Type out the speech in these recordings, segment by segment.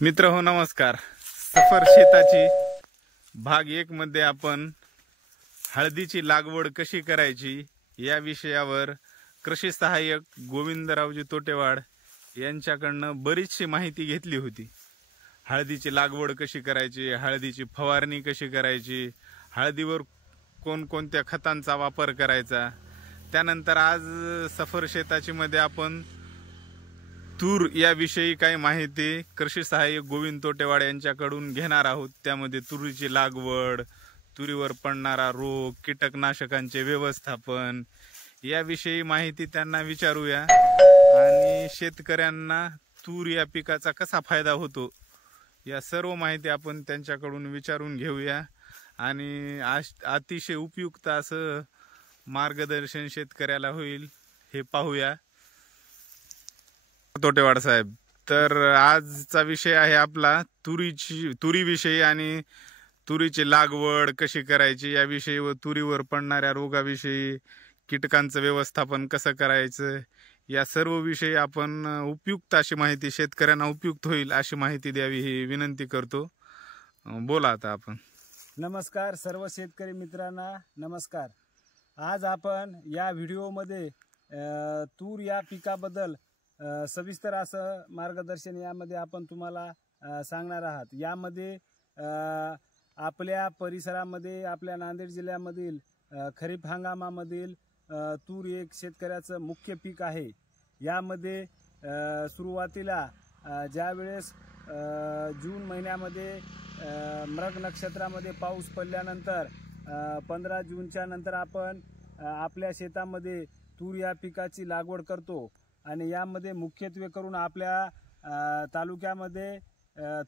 मित्र हो नमस्कार। सफर शेताची भाग 1 मध्ये आपण हळदीची लागवड कशी करायची या विषयावर कृषी सहाय्यक गोविंदरावजी तोटेवाड यांच्याकडून बरीचशी माहिती घेतली होती। हळदीची लागवड कशी करायची, हळदीची फवारणी कशी करायची, हळदीवर कोणकोणत्या खतांचा वापर करायचा। त्यानंतर आज सफर शेताची मध्ये आपण तूर याविषयी काही माहिती कृषी सहाय्यक गोविंद तोटेवाड यांच्याकडून घेणार आहोत। त्यामध्ये तुरीची लागवड, तुरीवर पडणारा रोग, कीटकनाशकांचे व्यवस्थापन याविषयी माहिती त्यांना विचारूया आणि शेतकऱ्यांना तूर या पिकाचा कसा फायदा होतो या सर्व माहिती आपण त्यांच्याकडून विचारून घेऊया आणि अतिशय उपयुक्त असं मार्गदर्शन शेतकऱ्याला होईल हे पाहूया। तोटेवाड साहेब, तर आजचा विषय आहे आपला तुरीविषयी आणि तुरीची लागवड कशी करायची याविषयी व तुरीवर पडणाऱ्या रोगाविषयी, कीटकांचं व्यवस्थापन कसं करायचं या सर्व विषयी आपण उपयुक्त अशी माहिती, शेतकऱ्यांना उपयुक्त होईल अशी माहिती द्यावी ही विनंती करतो। बोला आता आपण। नमस्कार सर्व शेतकरी मित्रांना नमस्कार। आज आपण या व्हिडिओमध्ये तूर या पिकाबद्दल सविस्तर असं मार्गदर्शन यामध्ये आपण तुम्हाला सांगणार आहात। यामध्ये आपल्या परिसरामध्ये, आपल्या नांदेड जिल्ह्यामधील खरीप हंगामामधील तूर एक शेतकऱ्याचं मुख्य पीक आहे। यामध्ये सुरुवातीला ज्यावेळेस जून महिन्यामध्ये मृग नक्षत्रामध्ये पाऊस पडल्यानंतर 15 जूनच्या नंतर आपण आपल्या शेतामध्ये तूर या पिकाची लागवड करतो आणि यामध्ये मुख्यत्वे करून आपल्या तालुक्यामध्ये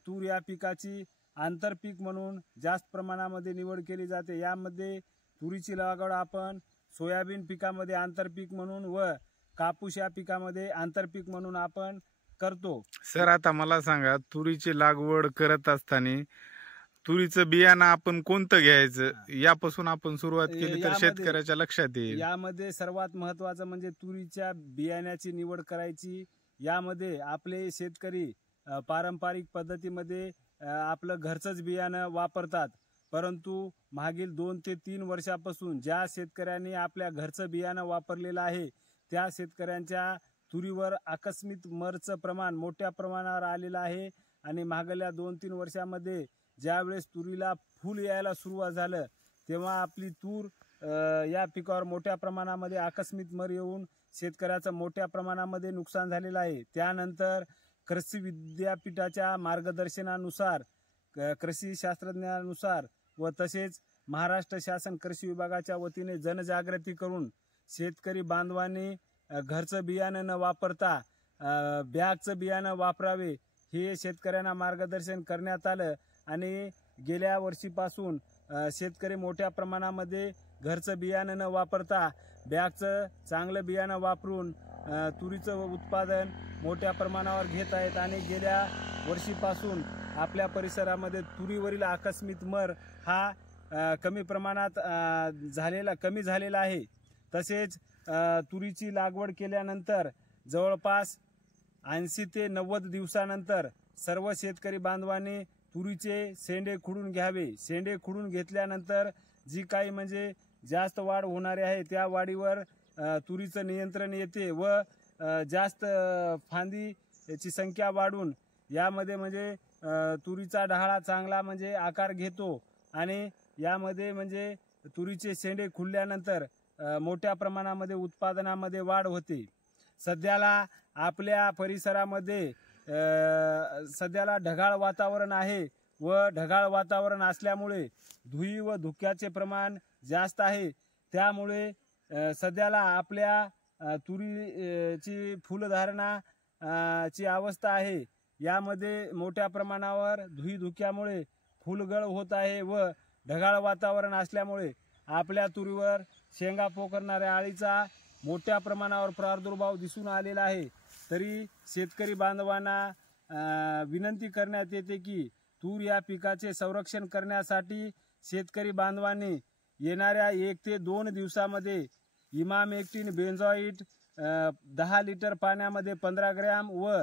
तूर या पिकाची आंतरपीक म्हणून जास्त प्रमाणामध्ये निवड केली जाते। यामध्ये तुरीची लागवड आपण सोयाबीन पिकामध्ये आंतरपीक म्हणून व कापूस या पिकामध्ये आंतरपीक म्हणून आपण करतो। सर, आता मला सांगा, तुरीची लागवड करत असताना तुरीचं बियाणं आपण कोणतं घ्यायचं यापासून आपण सुरुवात केली तर शेतकऱ्याच्या लक्षात येईल। यामध्ये सर्वात महत्त्वाचं म्हणजे तुरीच्या बियाण्याची निवड करायची। यामध्ये आपले शेतकरी पारंपरिक पद्धतीमध्ये आपलं घरचंच बियाणं वापरतात, परंतु मागील 2 ते 3 वर्षापासून ज्या शेतकऱ्यांनी आपल्या घरचं बियाणं वापरलेलं आहे त्या शेतकऱ्यांच्या तुरीवर आकस्मिक मरचं प्रमाण मोठ्या प्रमाणावर आलेलं आहे आणि मागल्या 2-3 वर्षामध्ये ज्यावेळेस तुरीला फूल यायला सुरुवात झालं तेव्हा आपली तूर या पिकावर मोठ्या प्रमाणामध्ये आकस्मिक मर येऊन शेतकऱ्याचं मोठ्या प्रमाणामध्ये नुकसान झालेलं आहे। त्यानंतर कृषी विद्यापीठाच्या मार्गदर्शनानुसार, कृषी शास्त्रज्ञानुसार व तसेच महाराष्ट्र शासन कृषी विभागाच्या वतीने जनजागृती करून शेतकरी बांधवांनी घरचं बियाणं न वापरता बॅगचं बियाणं वापरावे हे शेतकऱ्यांना मार्गदर्शन करण्यात आलं आणि गेल्या वर्षीपासून शेतकरी मोठ्या प्रमाणामध्ये घरचं बियाणं न वापरता बॅगचं चांगलं बियाणं वापरून तुरीचं उत्पादन मोठ्या प्रमाणावर घेत आहेत आणि गेल्या वर्षीपासून आपल्या परिसरामध्ये तुरीवरील आकस्मिक मर हा कमी प्रमाणात कमी झालेला आहे। तसेच तुरीची लागवड केल्यानंतर जवळपास 80 ते 90 दिवसानंतर सर्व शेतकरी बांधवांनी तुरीचे शेंडे खुडून घ्यावे। शेंडे खुडून घेतल्यानंतर जी काही म्हणजे जास्त वाढ होणारी आहे त्या वाढीवर तुरीचं नियंत्रण येते व जास्त फांदी याची संख्या वाढून यामध्ये म्हणजे तुरीचा ढाळा चांगला म्हणजे आकार घेतो आणि यामध्ये म्हणजे तुरीचे शेंडे खुडल्यानंतर मोठ्या प्रमाणामध्ये उत्पादनामध्ये वाढ होते। सध्याला आपल्या परिसरामध्ये सध्याला ढगाळ वातावरण आहे व ढगाळ वातावरण असल्यामुळे धुळी व धुक्याचे प्रमाण जास्त आहे। त्यामुळे सध्याला आपल्या तुरीची फुलधारणा ची अवस्था आहे। यामध्ये मोठ्या प्रमाणावर धुळी धुक्यामुळे फुलगळ होत आहे व ढगाळ वातावरण असल्यामुळे आपल्या तुरीवर शेंगा पोखरणाऱ्या अळीचा मोठ्या प्रमाणावर प्रादुर्भाव दिसून आलेला आहे। तरी शेतकरी बांधवांना विनंती करण्यात येते की तूर या पिकाचे संरक्षण करण्यासाठी शेतकरी बांधवांनी येणाऱ्या 1 ते 2 दिवसामध्ये इमामेक्टिन बेंझोएट 10 लिटर पाण्यामध्ये 15 ग्रॅम व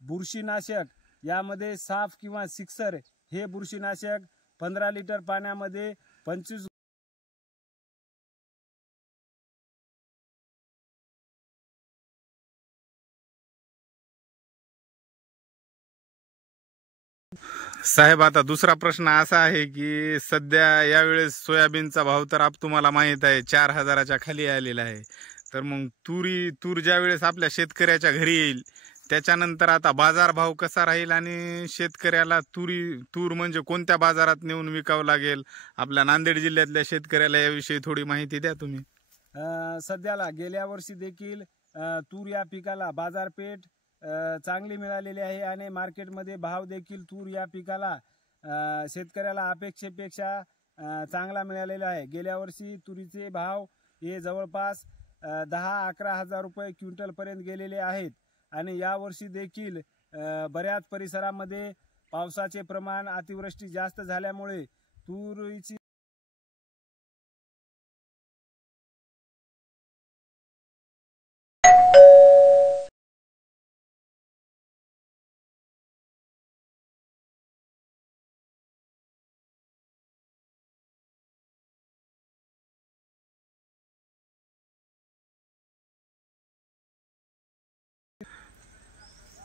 बुरशीनाशक यामध्ये साफ किंवा सिक्सर हे बुरशीनाशक 15 लिटर पाण्यामध्ये 25 साहेब, आता दुसरा प्रश्न असा आहे की सध्या यावेळेस सोयाबीनचा भाव तर तुम्हाला माहित आहे 4,000च्या खाली आलेला आहे. तर मग तूर ज्या वेळेस आपल्या शेतकऱ्याच्या घरी येईल त्याच्यानंतर आता बाजार भाव कसा राहील आणि शेतकऱ्याला तूर म्हणजे कोणत्या बाजारात नेऊन विकावं लागेल, आपल्या नांदेड जिल्ह्यातल्या शेतकऱ्याला याविषयी थोडी माहिती द्या तुम्ही. सध्याला गेल्या वर्षी देखील तूर या पिकाला बाजारपेठ चांगली मिळालेली आहे आणि मार्केटमध्ये भाव देखील तूर या पिकाला शेतकऱ्याला अपेक्षेपेक्षा चांगला मिळालेला आहे. गेल्या वर्षी तुरीचे भाव हे जवळपास 10-11 हजार रुपये क्विंटल पर्यंत गेलेले आहेत आणि यावर्षी देखील बऱ्याच परिसरामध्ये पावसाचे प्रमाण अतिवृष्टी जास्त झाल्यामुळे तुरीची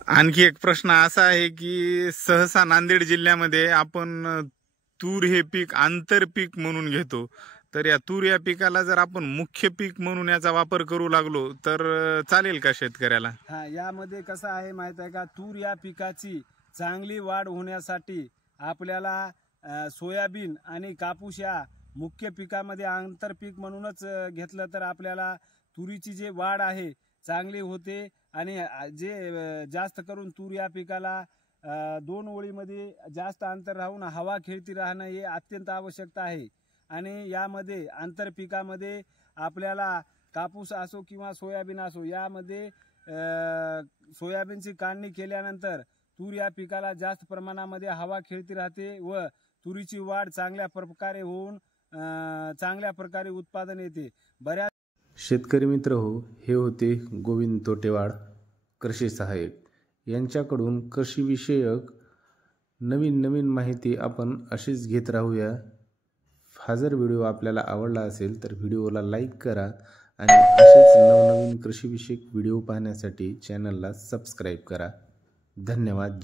आणखी एक प्रश्न असा आहे की सहसा नांदेड जिल्ह्यामध्ये आपण तूर हे पीक आंतरपीक म्हणून घेतो. तर या तूर या पिकाला जर आपण मुख्य पीक म्हणून याचा वापर करू लागलो तर चालेल का शेतकऱ्याला? हा, यामध्ये कसं आहे माहित आहे का, तूर या पिकाची चांगली वाढ होण्यासाठी आपल्याला सोयाबीन आणि कापूस या मुख्य पिकामध्ये आंतरपीक म्हणूनच घेतलं तर आपल्याला तुरीची जे वाढ आहे चांगली होते आणि जे जास्त करून तूर या पिकाला 2 ओळीमध्ये जास्त अंतर राहून हवा खेळती राहणं हे अत्यंत आवश्यकता आहे. आणि यामध्ये आंतरपिकामध्ये आपल्याला कापूस असो किंवा सोयाबीन असो यामध्ये सोयाबीनची काढणी केल्यानंतर तूर या पिकाला जास्त प्रमाणामध्ये हवा खेळती राहते व तुरीची वाढ चांगल्या प्रकारे होऊन चांगल्या प्रकारे उत्पादन येते. बऱ्याच शेतकरी मित्र हो, हे होते गोविंद तोटेवाड कृषी सहाय्यक. यांच्याकडून कृषीविषयक नवीन माहिती आपण अशीच घेत राहूया. हा जर व्हिडिओ आपल्याला आवडला असेल तर व्हिडिओला लाईक करा आणि असेच नवनवीन कृषीविषयक व्हिडिओ पाहण्यासाठी चॅनलला सबस्क्राईब करा. धन्यवाद.